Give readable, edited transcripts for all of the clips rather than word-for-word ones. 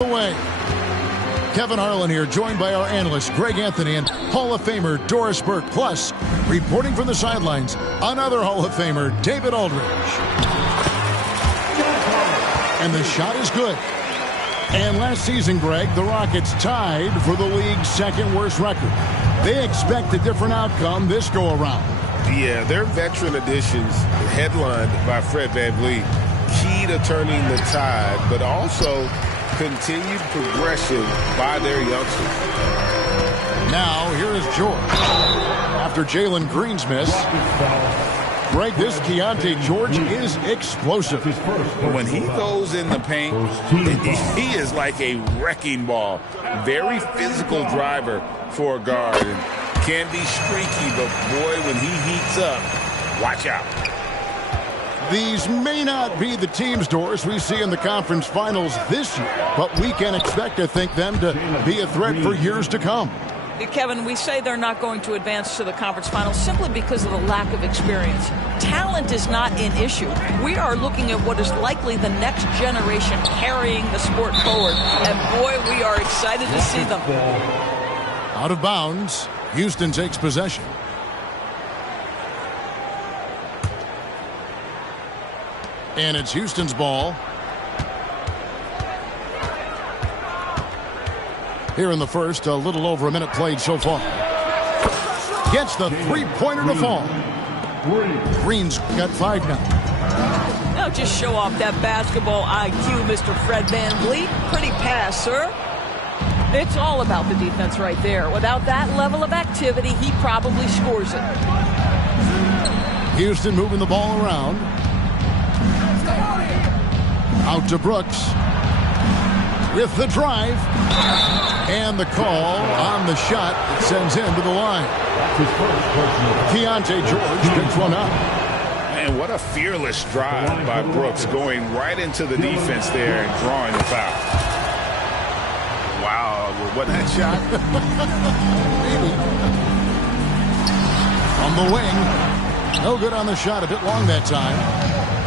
Away. Kevin Harlan here, joined by our analyst Greg Anthony and Hall of Famer Doris Burke. Plus, reporting from the sidelines, another Hall of Famer, David Aldridge. And the shot is good. And last season, Greg, the Rockets tied for the league's second worst record. They expect a different outcome this go-around. Yeah, their veteran additions, headlined by Fred VanVleet, key to turning the tide, but also continued progression by their youngsters. Now, here is George. After Jalen Green's miss, Greg, this Keontae George is explosive. When he goes in the paint, he is like a wrecking ball. Very physical driver for a guard. And can be streaky, but boy, when he heats up, watch out. These may not be the teams, Doris, we see in the conference finals this year, but we can expect, I think, them to be a threat for years to come. Kevin, we say they're not going to advance to the conference finals simply because of the lack of experience. Talent is not an issue. We are looking at what is likely the next generation carrying the sport forward, and boy, we are excited to see them. Out of bounds, Houston takes possession. And it's Houston's ball. Here in the first, a little over a minute played so far. Gets the three-pointer to fall. Green's got 5 now. Now just show off that basketball IQ, Mr. Fred VanVleet. Pretty pass, sir. It's all about the defense right there. Without that level of activity, he probably scores it. Houston moving the ball around. Out to Brooks with the drive and the call on the shot that sends him to the line. Keontae George picks one up. And what a fearless drive by Brooks, going right into the defense there and drawing the foul. Wow, wasn't that shot? Maybe. On the wing. No good on the shot, a bit long that time.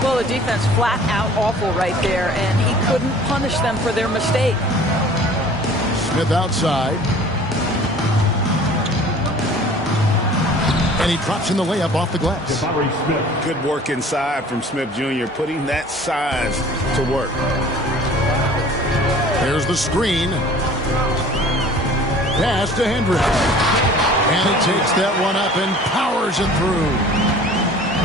Well, the defense flat out awful right there, and he couldn't punish them for their mistake. Smith outside. And he drops in the layup off the glass. Good work inside from Smith Jr., putting that size to work. Here's the screen. Pass to Hendricks. And he takes that one up and powers it through.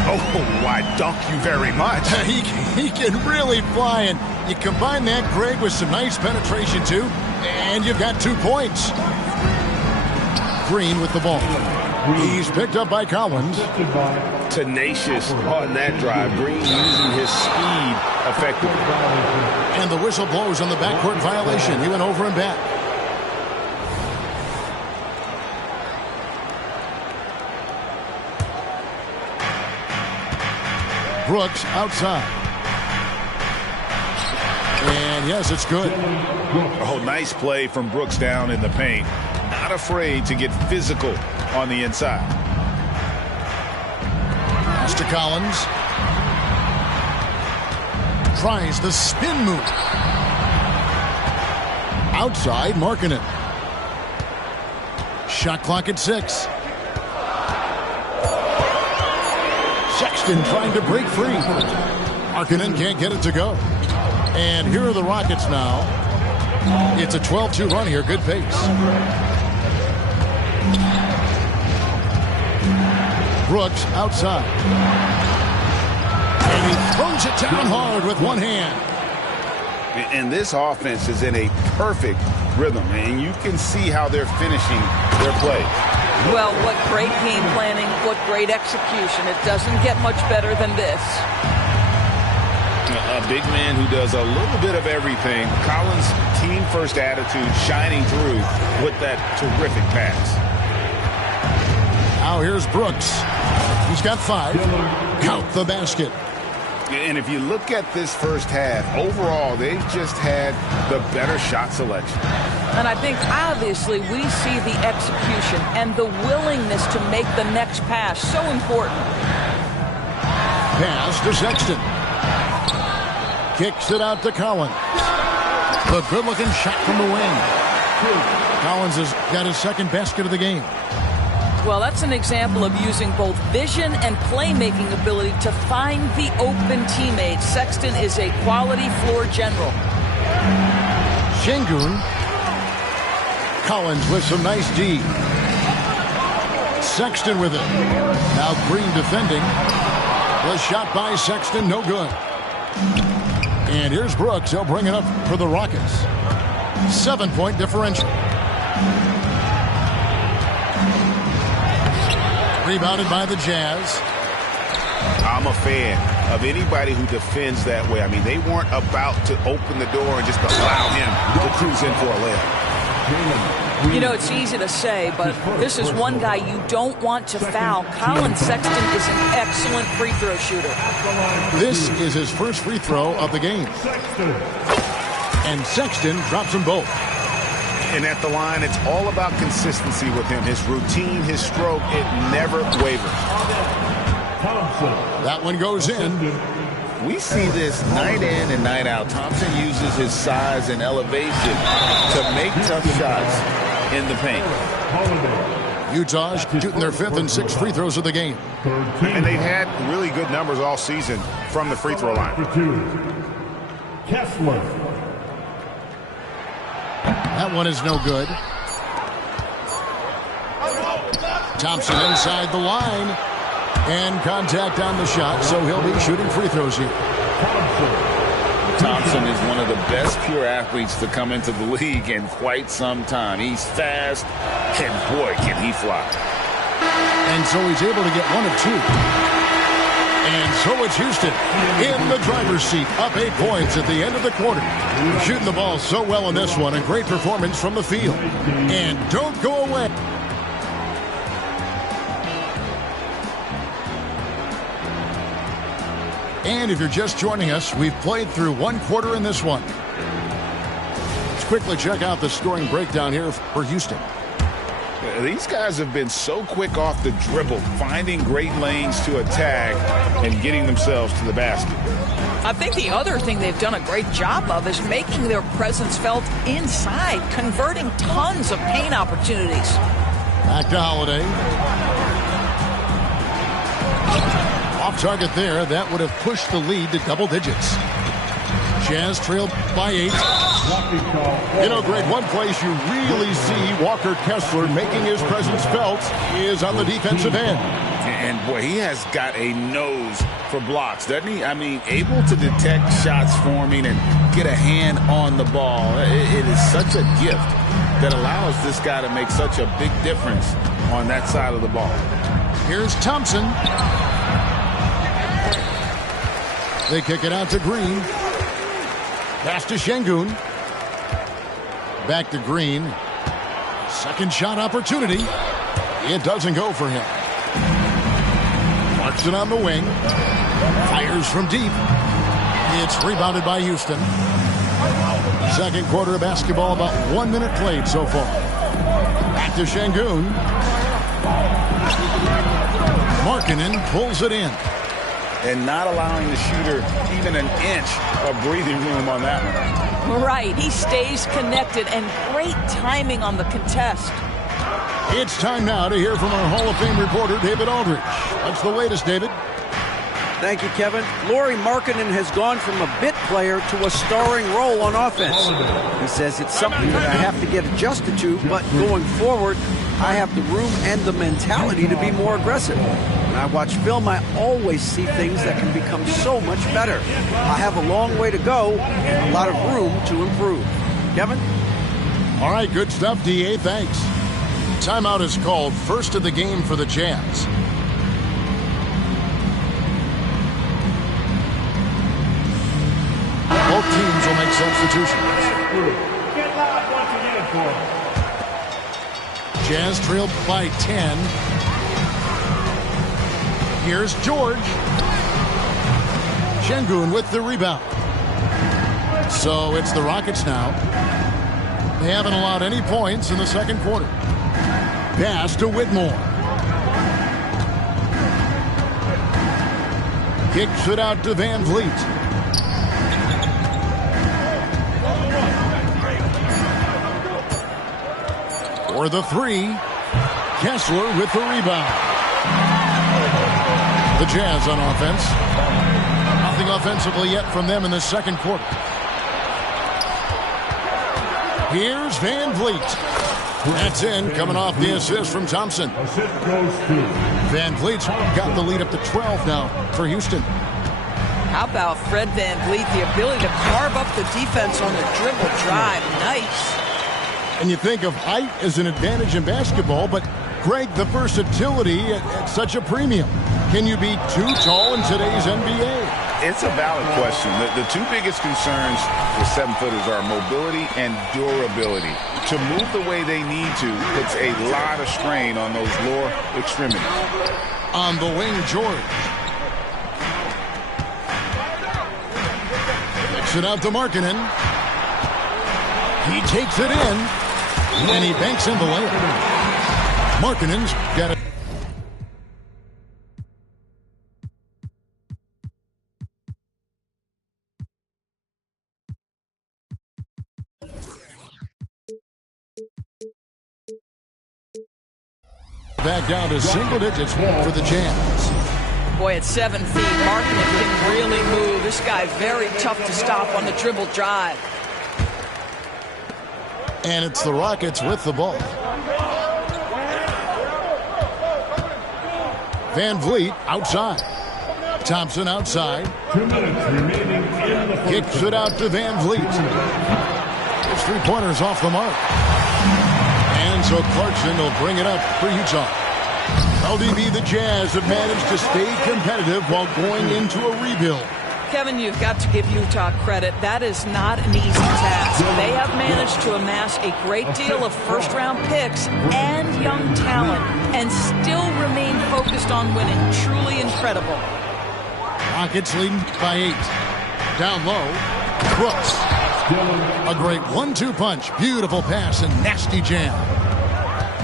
Oh, I dunk you very much. He can really fly, and you combine that, Greg, with some nice penetration, too, and you've got 2 points. Green with the ball. He's picked up by Collins. Tenacious on that drive. Green using his speed effectively. And the whistle blows on the backcourt violation. He went over and back. Brooks outside. And yes, it's good. Oh, nice play from Brooks down in the paint. Not afraid to get physical on the inside. Pass to Collins. Tries the spin move. Outside, marking it. Shot clock at 6. Sexton trying to break free. Markkanen can't get it to go. And here are the Rockets now. It's a 12-2 run here. Good pace. Brooks outside. And he throws it down hard with one hand. And this offense is in a perfect rhythm, and you can see how they're finishing their play. Well, what great game planning, what great execution. It doesn't get much better than this. A big man who does a little bit of everything. Collins' team-first attitude shining through with that terrific pass. Now here's Brooks. He's got 5. Count the basket. And if you look at this first half, overall, they've just had the better shot selection. And I think, obviously, we see the execution and the willingness to make the next pass so important. Pass to Sexton. Kicks it out to Collins. The good-looking shot from the wing. Collins has got his second basket of the game. Well, that's an example of using both vision and playmaking ability to find the open teammate. Sexton is a quality floor general. Sengun. Collins with some nice D. Sexton with it. Now Green defending. The shot by Sexton, no good. And here's Brooks. He'll bring it up for the Rockets. 7-point differential. Rebounded by the Jazz. I'm a fan of anybody who defends that way. I mean, they weren't about to open the door and just allow him to cruise in for a layup. You know, it's easy to say, but this is one guy you don't want to foul. Colin Sexton is an excellent free throw shooter. This is his first free throw of the game. And Sexton drops them both. And at the line, it's all about consistency with him. His routine, his stroke, it never wavers. That one goes in. We see this night in and night out. Thompson uses his size and elevation to make tough shots in the paint. Utah's shooting their 5th and 6th free throws of the game. And they've had really good numbers all season from the free throw line. Kessler. That one is no good. Thompson inside the line. And contact on the shot, so he'll be shooting free throws here. Thompson is one of the best pure athletes to come into the league in quite some time. He's fast, and boy, can he fly. And so he's able to get 1 of 2. And so it's Houston in the driver's seat, up 8 points at the end of the quarter. Shooting the ball so well in this one, and great performance from the field. And don't go away. And if you're just joining us, we've played through 1 quarter in this one. Let's quickly check out the scoring breakdown here for Houston. These guys have been so quick off the dribble, finding great lanes to attack and getting themselves to the basket. I think the other thing they've done a great job of is making their presence felt inside, converting tons of paint opportunities. Back to Holiday. Off target there. That would have pushed the lead to double digits. Jazz trailed by 8. You know, Greg, one place you really see Walker Kessler making his presence felt is on the defensive end. And boy, he has got a nose for blocks, doesn't he? I mean, able to detect shots forming and get a hand on the ball. It is such a gift that allows this guy to make such a big difference on that side of the ball. Here's Thompson. They kick it out to Green. Pass to Sengun. Back to Green. Second shot opportunity. It doesn't go for him. Marks it on the wing. Fires from deep. It's rebounded by Houston. Second quarter of basketball, about 1 minute played so far. Back to Sengun. Markkanen pulls it in. And not allowing the shooter even an inch of breathing room on that one. Right, he stays connected, and great timing on the contest. It's time now to hear from our Hall of Fame reporter, David Aldridge. What's the latest, David? Thank you, Kevin. Lauri Markkanen has gone from a bit player to a starring role on offense. He says it's something that I have to get adjusted to, but going forward, I have the room and the mentality to be more aggressive. When I watch film, I always see things that can become so much better. I have a long way to go and a lot of room to improve. Kevin? All right, good stuff, D.A. Thanks. Timeout is called, first of the game for the Jazz. Both teams will make substitutions. Get loud once again for him. Jazz trailed by 10. Here's George. Sengun with the rebound. So it's the Rockets now. They haven't allowed any points in the second quarter. Pass to Whitmore. Kicks it out to Van Vliet. For the three, Kessler with the rebound. The Jazz on offense. Nothing offensively yet from them in the second quarter. Here's Van Vliet. That's in, coming off the assist from Thompson. Van Vliet's got the lead up to 12 now for Houston. How about Fred Van Vliet, the ability to carve up the defense on the dribble drive. Nice. And you think of height as an advantage in basketball, but Greg, the versatility at such a premium. Can you be too tall in today's NBA? It's a valid question. The two biggest concerns with 7-footers are mobility and durability. To move the way they need to puts a lot of strain on those lower extremities. On the wing, George. Kicks it out to Markkanen. He takes it in, and he banks in the layup. Markkanen's got it. Back down to single digits for the Jazz. Boy, at 7 feet, Markkanen can really move. This guy very tough to stop on the dribble drive. And it's the Rockets with the ball. Van Vliet outside. Thompson outside. 2 minutes remaining in the Kicks it out to Van Vliet. His three-pointers off the mark. And so Clarkson will bring it up for Utah. LDB, the Jazz have managed to stay competitive while going into a rebuild. Kevin, you've got to give Utah credit. That is not an easy task. They have managed to amass a great deal of first-round picks and young talent and still remain focused on winning. Truly incredible. Rockets leading by 8. Down low, Brooks. A great 1-2 punch. Beautiful pass and nasty jam.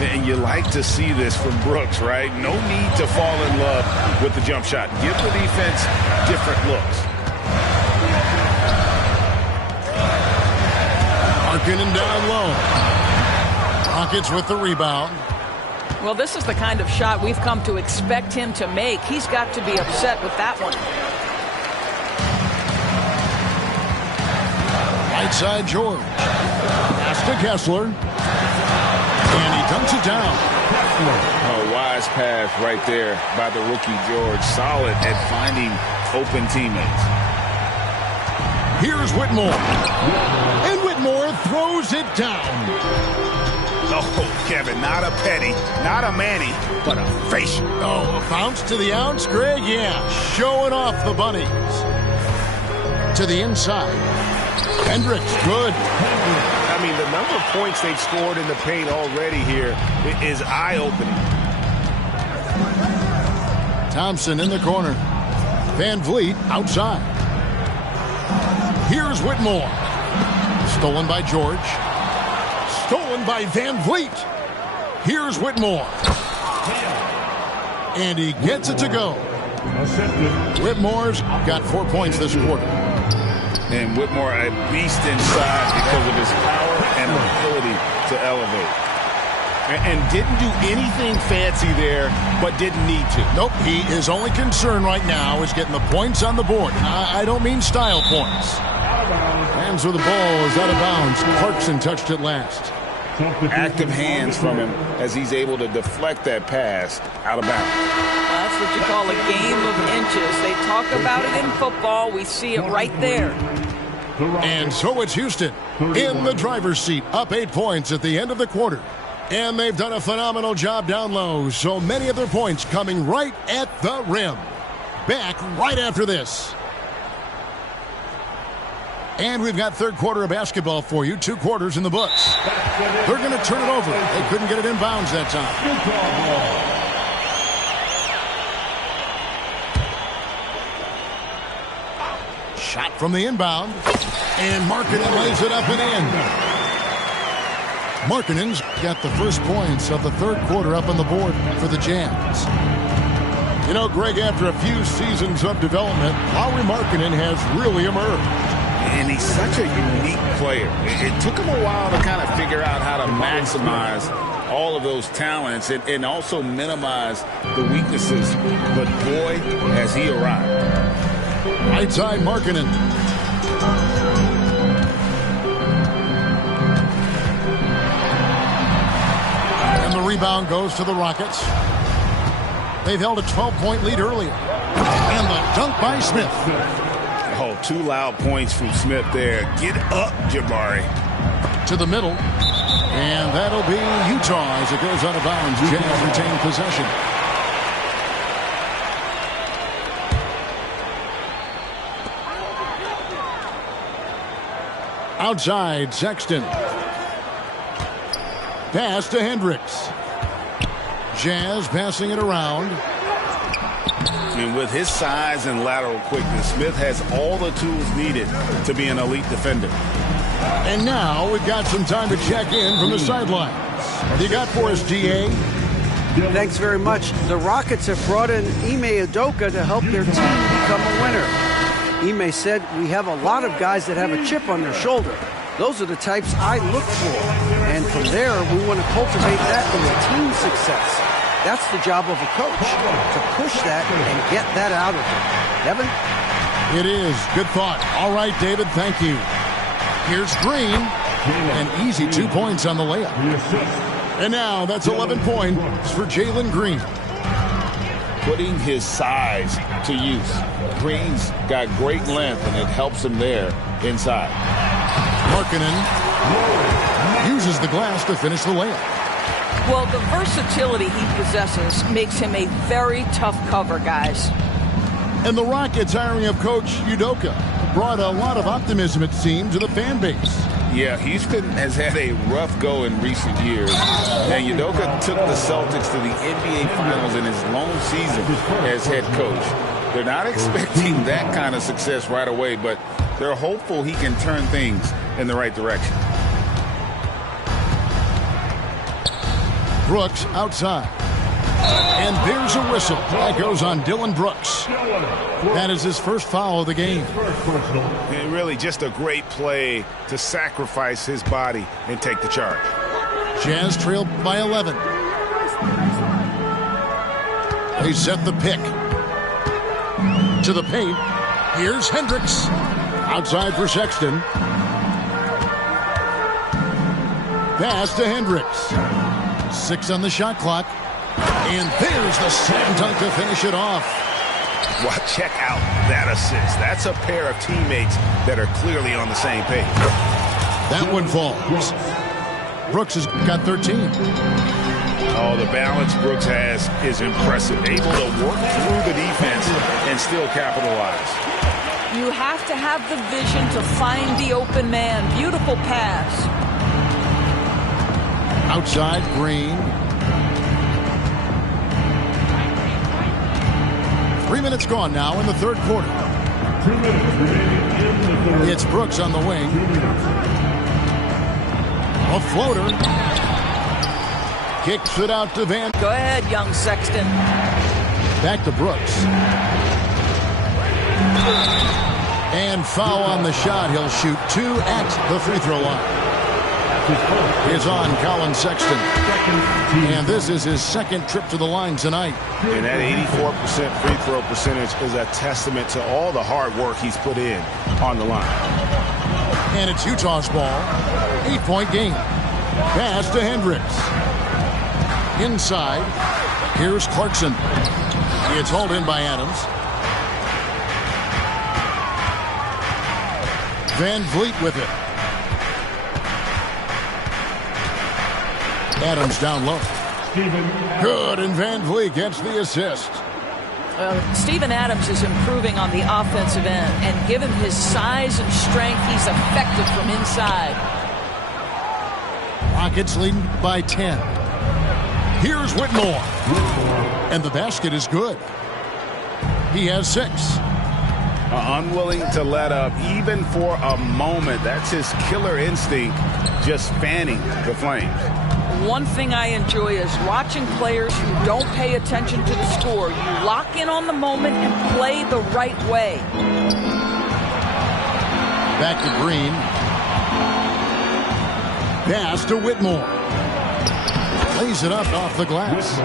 And you like to see this from Brooks, right? No need to fall in love with the jump shot. Give the defense different looks. Markkanen down low. Rockets with the rebound. Well, this is the kind of shot we've come to expect him to make. He's got to be upset with that one. Right side, George. Pass to Kessler. And he dunks it down. A wise pass right there by the rookie George. Solid at finding open teammates. Here's Whitmore. And Whitmore throws it down. Oh, Kevin, not a petty, not a Manny, but a facial. Oh, a bounce to the ounce, Greg? Yeah, showing off the bunnies. To the inside. Hendricks, good. I mean, the number of points they've scored in the paint already here is eye-opening. Thompson in the corner. Van Vliet outside. Here's Whitmore. Stolen by George. Stolen by Van Vliet. Here's Whitmore. And he gets it to go. Whitmore's got 4 points this quarter. And Whitmore a beast inside because of his power and ability to elevate. And didn't do anything fancy there, but didn't need to. Nope, his only concern right now is getting the points on the board. I don't mean style points. Hands with the ball is out of bounds. Clarkson touched it last. Active hands from him as he's able to deflect that pass out of bounds. That's what you call a game of inches. They talk about it in football. We see it right there. And so it's Houston in the driver's seat, up 8 points at the end of the quarter. And they've done a phenomenal job down low. So many of their points coming right at the rim. Back right after this. And we've got third quarter of basketball for you. 2 quarters in the books. They're going to turn it over. They couldn't get it in bounds that time. Shot from the inbound. And Markkanen lays it up and in. Markkanen's got the first points of the third quarter up on the board for the Jazz. You know, Greg, after a few seasons of development, Lauri Markkanen has really emerged. And he's such a unique player. It took him a while to kind of figure out how to maximize all of those talents and also minimize the weaknesses. But boy, has he arrived. Right side, Markkanen. And the rebound goes to the Rockets. They've held a 12-point lead earlier. And the dunk by Smith. Oh, 2 loud points from Smith there. Get up, Jabari. To the middle. And that'll be Utah as it goes out of bounds. Jazz retain possession. Outside, Sexton. Pass to Hendricks. Jazz passing it around. And with his size and lateral quickness, Smith has all the tools needed to be an elite defender. And now we've got some time to check in from the sidelines. What do you got for us, DA? Thanks very much. The Rockets have brought in Ime Udoka to help their team become a winner. Ime said, "We have a lot of guys that have a chip on their shoulder. Those are the types I look for. And from there, we want to cultivate that into team success. That's the job of a coach, to push that and get that out of them." Devin? It is. Good thought. All right, David, thank you. Here's Green. An easy 2 points on the layup. And now that's 11 points for Jalen Green. Putting his size to use. Green's got great length, and it helps him there inside. Markkanen uses the glass to finish the layup. Well, the versatility he possesses makes him a very tough cover, guys. And the Rockets hiring of Coach Udoka brought a lot of optimism, it seemed, to the fan base. Yeah, Houston has had a rough go in recent years. And Udoka took the Celtics to the NBA Finals in his lone season as head coach. They're not expecting that kind of success right away, but they're hopeful he can turn things in the right direction. Brooks outside. And there's a whistle. That goes on Dylan Brooks. That is his first foul of the game. And really just a great play to sacrifice his body and take the charge. Jazz trailed by 11. They set the pick. To the paint. Here's Hendricks. Outside for Sexton. Pass to Hendricks. 6 on the shot clock. And there's the slam dunk to finish it off. Well, check out that assist. That's a pair of teammates that are clearly on the same page. That one falls. Brooks has got 13. Oh, the balance Brooks has is impressive. Able to work through the defense and still capitalize. You have to have the vision to find the open man. Beautiful pass. Outside, Green. 3 minutes gone now in the third quarter. 2 minutes remaining in the third. It's Brooks on the wing. 2 minutes. A floater. Kicks it out to Van. Go ahead, young Sexton. Back to Brooks. And foul on the shot. He'll shoot 2 at the free throw line. Is on Colin Sexton. And this is his second trip to the line tonight. And that 84% free throw percentage is a testament to all the hard work he's put in on the line. And it's Utah's ball. 8-point game. Pass to Hendricks. Inside. Here's Clarkson. It's hauled in by Adams. Van Vliet with it. Adams down low. Good, and Van Vliet gets the assist. Steven Adams is improving on the offensive end, and given his size and strength, he's effective from inside. Rockets leading by 10. Here's Whitmore. And the basket is good. He has 6. Unwilling to let up even for a moment. That's his killer instinct, just fanning the flames. One thing I enjoy is watching players who don't pay attention to the score. You lock in on the moment and play the right way. Back to Green. Pass to Whitmore. lays it up off the glass.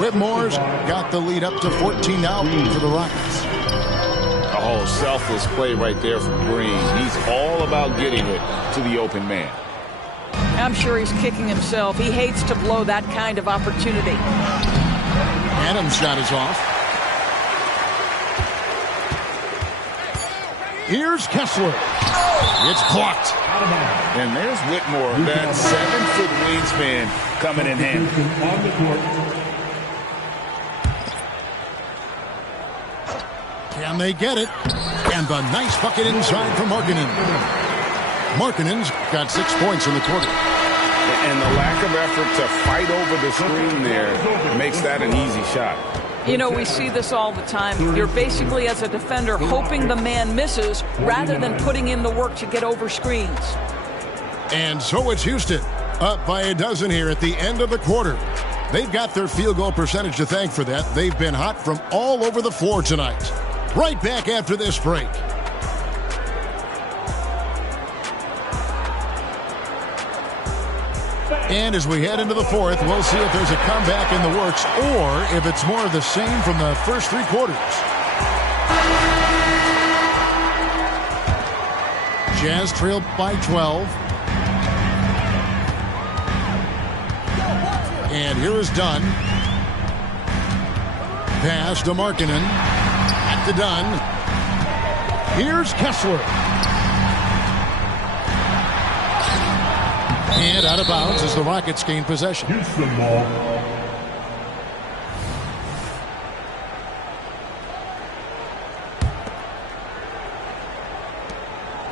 Whitmore's got the lead up to 14 now for the Rockets. Oh, selfless play right there from Green. He's all about getting it to the open man. I'm sure he's kicking himself. He hates to blow that kind of opportunity. Adams' shot is off. Here's Kessler. It's blocked. And there's Whitmore, that 7-foot wingspan coming in handy. On the court. Can they get it? And the nice bucket inside for Markkanen. Markkanen's got 6 points in the quarter. And the lack of effort to fight over the screen there makes that an easy shot. You know, we see this all the time. You're basically, as a defender, hoping the man misses rather than putting in the work to get over screens. And so it's Houston, up by a dozen here at the end of the quarter. They've got their field goal percentage to thank for that. They've been hot from all over the floor tonight. Right back after this break. And as we head into the fourth, we'll see if there's a comeback in the works or if it's more of the same from the first 3 quarters. Jazz trail by 12. And here is Dunn. Pass to Markkanen. At the Dunn. Here's Kessler. And out of bounds as the Rockets gain possession. Houston ball.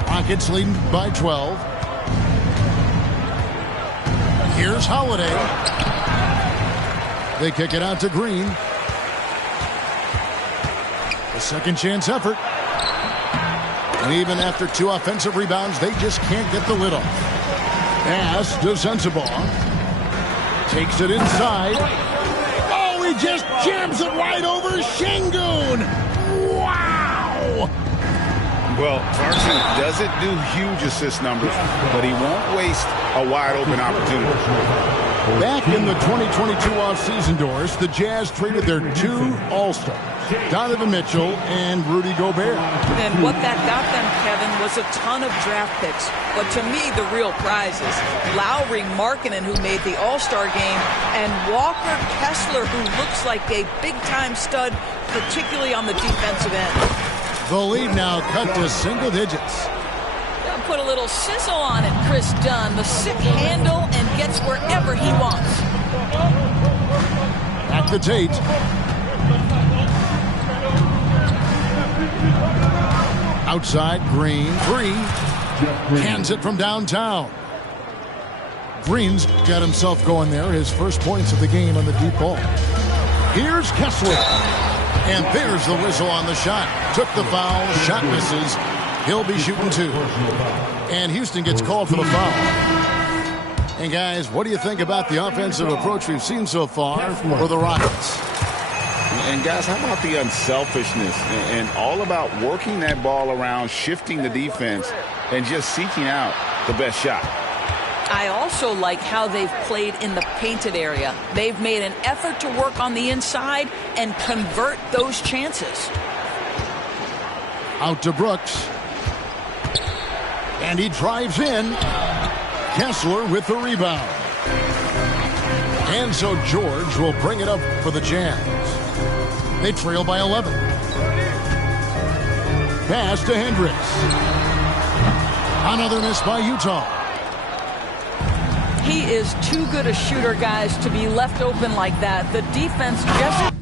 Rockets leading by 12. Here's Holiday. They kick it out to Green. A second chance effort. And even after 2 offensive rebounds, they just can't get the lid off. Pass to Sensabaugh. Takes it inside. Oh, he just jams it right over Şengün. Wow! Well, Clarkson doesn't do huge assist numbers, but he won't waste a wide-open opportunity. Back in the 2022 offseason, Doris, the Jazz traded their 2 All-Stars, Donovan Mitchell and Rudy Gobert. And what that got them, Kevin, was a ton of draft picks. But to me, the real prize is Lowry Markkanen, who made the All-Star game, and Walker Kessler, who looks like a big-time stud, particularly on the defensive end. The lead now cut to single digits. Put a little sizzle on it, Chris Dunn. The sick handle and gets wherever he wants. Back to Tate. Outside, Green. 3. Hands it from downtown. Green's got himself going there. His first points of the game on the deep ball. Here's Kessler. And there's the whistle on the shot. Took the foul. Shot misses. He'll be shooting 2. And Houston gets called for the foul. And guys, what do you think about the offensive approach we've seen so far for the Rockets? And guys, how about the unselfishness and all about working that ball around, shifting the defense, and just seeking out the best shot? I also like how they've played in the painted area. They've made an effort to work on the inside and convert those chances. Out to Brooks. And he drives in. Kessler with the rebound. And so George will bring it up for the Jazz. They trail by 11. Pass to Hendricks. Another miss by Utah. He is too good a shooter, guys, to be left open like that. The defense just...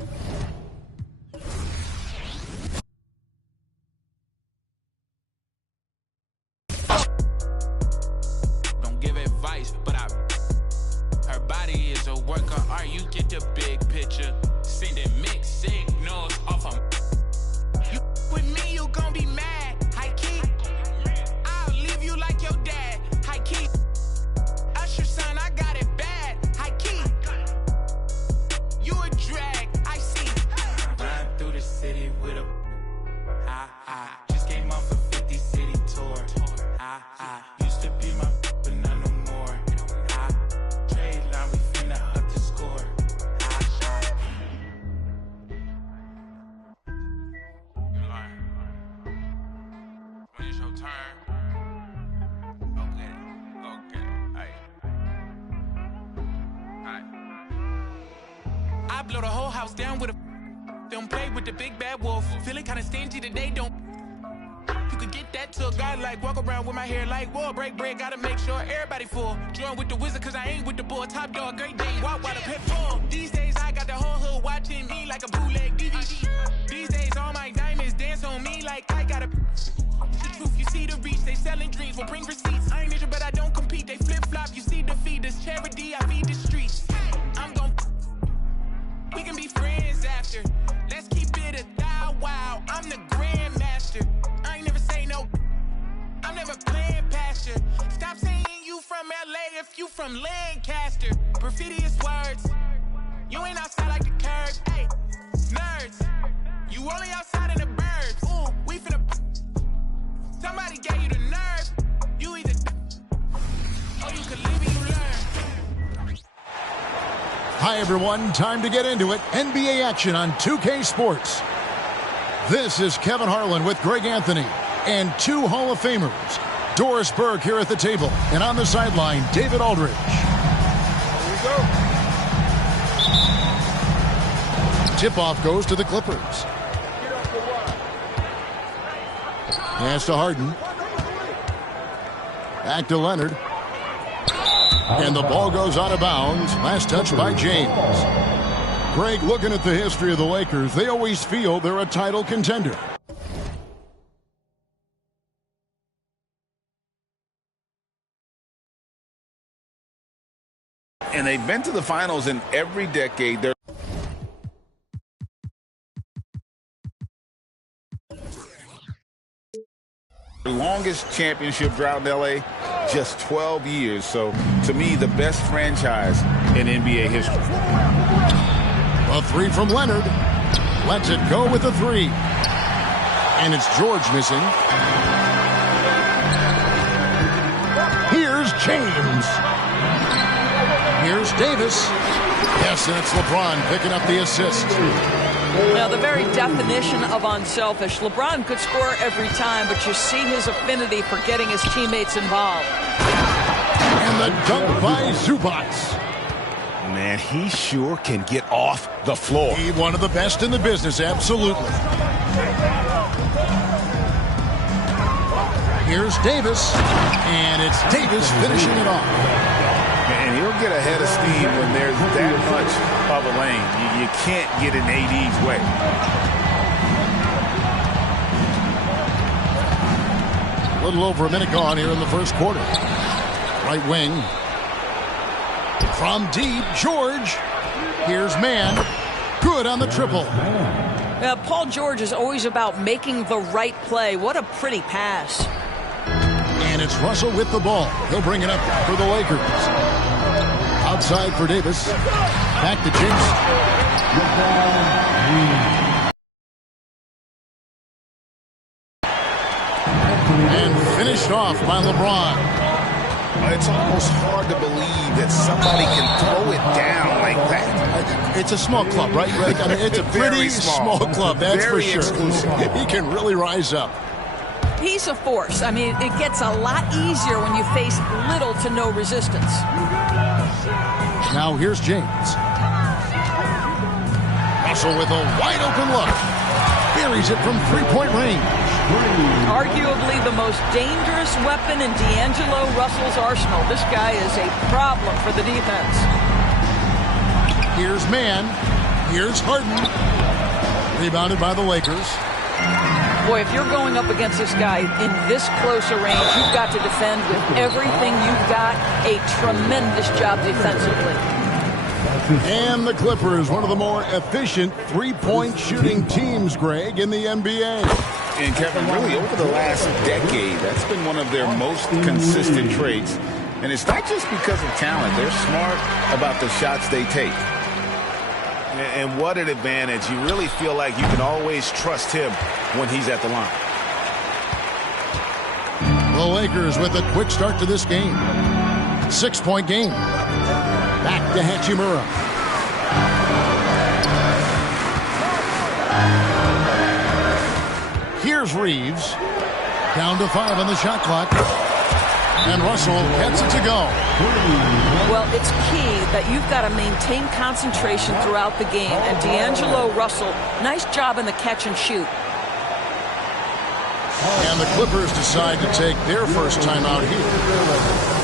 Used to be my, but not no more. Trade line, we I blow the whole house down with a. Don't play with the big bad wolf. Feeling kinda stingy today, don't. You could get that to a guy like walk around with my hair like whoa, break bread, gotta make sure everybody full. Join with the wizard cause I ain't with the bull. Top dog, great day, walk while the pit full. These days I got the whole hood watching me like a bootleg DVD. These days all my diamonds dance on me like I got a. The truth, you see the reach, they selling dreams, will bring receipts. I ain't injured but I don't compete, they flip flop. You see the feeders, charity, I feed the streets. I'm gon' we can be friends after. Let's keep it a thou wow. I'm the grandmaster. I ain't never say no. I'm never playing past you. Stop saying you from LA if you from Lancaster. Graffiti is words. You ain't outside like the curb. Hey, nerds. You only outside in the birds. Ooh, we finna. Somebody gave you the nerve. You either. Or you can live and you learn. Hi, everyone. Time to get into it. NBA action on 2K Sports. This is Kevin Harlan with Greg Anthony and two Hall of Famers. Doris Burke here at the table, and on the sideline, David Aldridge. Here we go. Tip-off goes to the Clippers. Pass to Harden. Back to Leonard. And the ball goes out of bounds. Last touch by James. Greg, looking at the history of the Lakers, they always feel they're a title contender. And they've been to the finals in every decade. They're the longest championship drought in LA, just 12 years. So, to me, the best franchise in NBA history. A three from Leonard. Lets it go with a three. And it's George missing. Here's James. Here's Davis. Yes, and it's LeBron picking up the assist. Now, the very definition of unselfish. LeBron could score every time, but you see his affinity for getting his teammates involved. And the dunk by Zubac. Man, he sure can get off the floor. He's one of the best in the business, absolutely. Here's Davis. And it's Davis finishing it off. And he'll get ahead of steam when there's that much of a lane. You can't get in AD's way. A little over a minute gone here in the first quarter. Right wing. From deep, George. Here's Mann. Good on the triple. Paul George is always about making the right play. What a pretty pass. And it's Russell with the ball. He'll bring it up for the Lakers. Outside for Davis. Back to James. And finished off by LeBron. It's almost hard to believe that somebody can throw it down like that. It's a small club, right, Greg? I mean, it's a pretty small club, that's Very for sure. exclusive. He can really rise up. He's a force. I mean, it gets a lot easier when you face little to no resistance. Now here's James. Russell with a wide open look. Buries it from three-point range. Arguably the most dangerous weapon in D'Angelo Russell's arsenal. This guy is a problem for the defense. Here's Mann. Here's Harden. Rebounded by the Lakers. Boy, if you're going up against this guy in this close a range, you've got to defend with everything you've got. A tremendous job defensively. And the Clippers, one of the more efficient three-point shooting teams, Greg, in the NBA. And Kevin, really over the last decade, that's been one of their most consistent traits. And it's not just because of talent. They're smart about the shots they take. And what an advantage. You really feel like you can always trust him when he's at the line. The Lakers with a quick start to this game. 6-point game. Back to Hachimura. Here's Reeves. Down to 5 on the shot clock. And Russell gets it to go. Well, it's key that you've got to maintain concentration throughout the game. And D'Angelo Russell, nice job in the catch and shoot. And the Clippers decide to take their first timeout here.